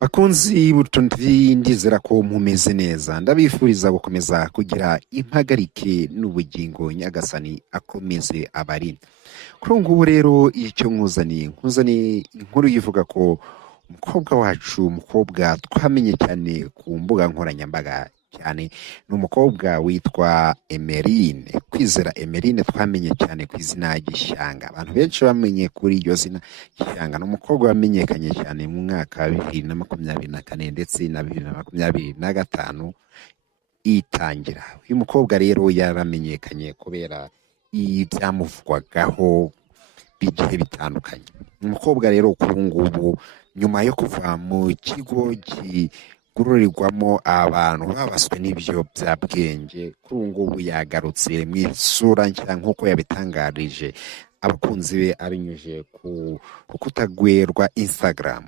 Bakunzi b'urutonde ndizera ko mumeze neza ndabifuriza gukomeza kugira impagarike n'ubugingo nyagasani akomeze abari kuri ubu ngubu rero icyo nkuzaniye inkuru yivuga ko umukobwa wacu umukobwa twamenye cyane ku mbuga nkoranyambaga cyane ni umukobwa witwa Emeline Kwizera Emeline twamenye cyane ku izina Gishanga abantu benshi bamenye kuri iryo zina Gishanga ni umukobwa wamenyekanye cyane mu mwaka wa 2024 ndetse na 2025 itangira uyu mukobwa rero yaramenyekanye kubera ibyamuvugwagaho bigiye bitandukanye umukobwa rero kuri ubu ngubu nyuma yo kuva mu kigo gikururirwamo abantu babaswe n'ibiyobyabwenge kuri ubu ngubu yagarutse mu isura nshya nk'uko yabitangarije abakunzi be abinyujije ku rukuta rwe rwa Instagram.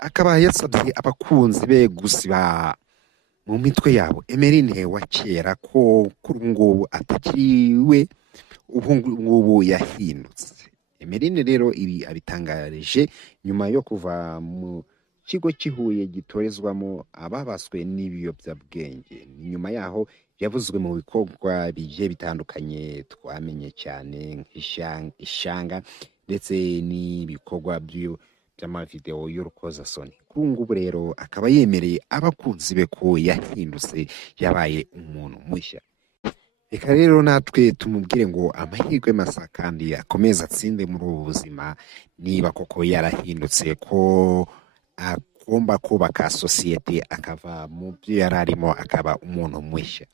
Akaba yasabye abakunzi be gusiba mu mitwe yabo Emeline wa kera ko kuri ubu ngubu atakiriwe ubu ngubu yahindutse. Emeline rero ibi abitangarije nyuma yo kuva mu kigo cy'ihuye gitorezwamo ababaswe n'ibiyobyabwenge nyuma yaho yavuzwe mu bikorwa bigiye bitandukanye twamenye cyane nk'ishanga ndetse n'ibikorwa by'amavideo y'urukozasoni kuri ubu ngubu rero akaba yemereye abakunzi be ko yahindutse yabaye umuntu mushya. Reka rero natwe tumubwire ngo amahirwe masa kandi akomeza atsinde muri ubu buzima niba koko yarahindutse ko agomba kubaka sosiyete akava mu byo yari arimo akaba umuntu mushya.